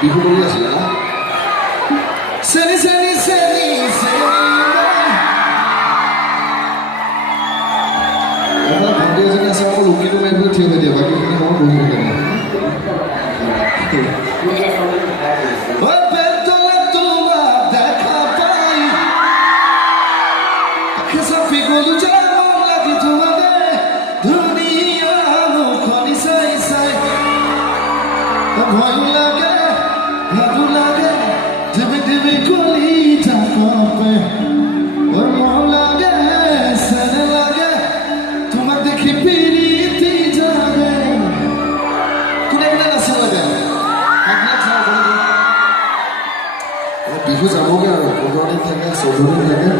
বিহু কৰি আছিলে না চেনি চেনি চেনি চেনি এটা ভণ্টি এজনী আছে অকল উকিলো মাৰিবলৈ থিয় হৈ দিয়ে বাকীখিনি সময় বহি থাকে ভয় লাগে ভালো লাগে দেবে দেবে কলিটা কাঁপে ওর মন লাগে সারা লাগে তোমার দেখি পিরিতি যাবে কোনে কোনে নাচা লাগে বিহু যাবগে আৰু 15 দিন থাকে 14 দিন থাকে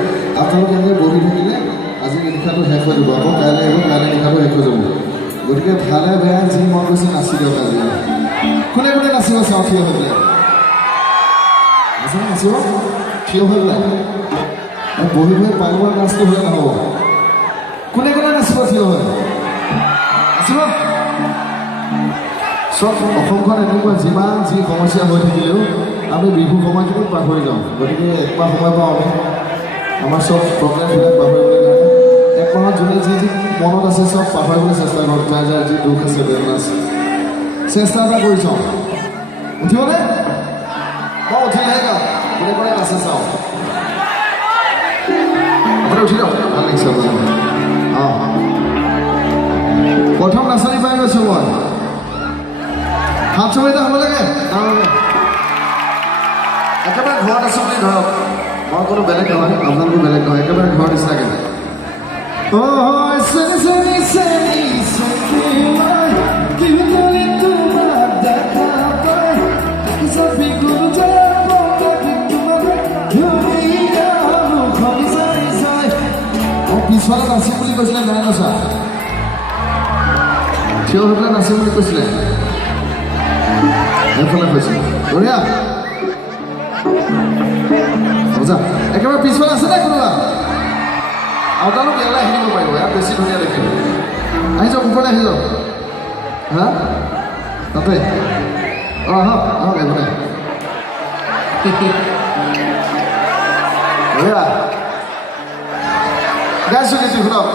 আপোনালোকে এনেকৈ বহি থাকিলে আজি নিশাটো শেষ হৈ যাব আকৌ কাইলৈ আহিব কাইলৈ নিশাটো শেষ হৈ যাব গতিকে ভালে বেয়া যি মন গৈছে নাচি দিয়ক আজি কোনে কোনে নাচিব চাওঁ থিয় হৈ পেলাই নাচিব থিয় হৈ পেলাই বহি বহি পাগলৰ নাচটো হ'লে নহ'ব কোনে কোনে নাচিব থিয় হৈ নাচিব চব অসমখন এনেকুৱা যিমান যি সমস্যা হৈ থাকিলেও আমি বিহু সময়খিনি পাহৰি যাওঁ গতিকে একমাহ সময় পাওঁ আমি আমাৰ চব প্ৰব্লেমবিলাক পাহৰিবলৈ কাৰণে এক মাহত যোনে যি যি মনত আছে চব পাহৰিবলৈ চেষ্টা কৰক যাৰ যাৰ যি দুখ আছে বেদনা আছে চেষ্টা এটা কৰি চাওঁ উঠিবনে মই উঠিলেহে গাওঁ কোনে কোনে নাচে চাওঁ আপুনি উঠি দিয়ক ভাল লাগিছে অঁ প্ৰথম নাচনি পাই গৈছোঁ মই হাত চবিতা হ'ব লাগে একেবাৰে ঘৰত আছোঁ বুলি ধৰক মই কোনো বেলেগ নহয় আপোনালোকো বেলেগ নহয় একেবাৰে ঘৰ নিচিনাকৈ পিছফালে নাচিম বুলি কৈছিলে নাই নচা থিয় হৈ পেলাই নাচিম বুলি কৈছিলে এইফালে কৈছে বঢ়িয়া মজা একেবাৰে পিছফালে আছে নাই কোনোবা আপোনালোক ইয়ালৈ আহি দিব পাৰিব ইয়াত বেছি ধুনীয়া দেখিব আহি যাওক ওপৰলৈ আহি যাওক হা তাতে অঁ আহক আহক এইফালে বঢ়িয়া গাইছোঁ কিছু শুনক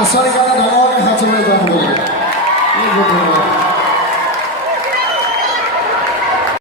নাচনীৰ কাৰণে ডাঙৰকৈ হাত চুবলৈ যোৱা হ'ব লাগে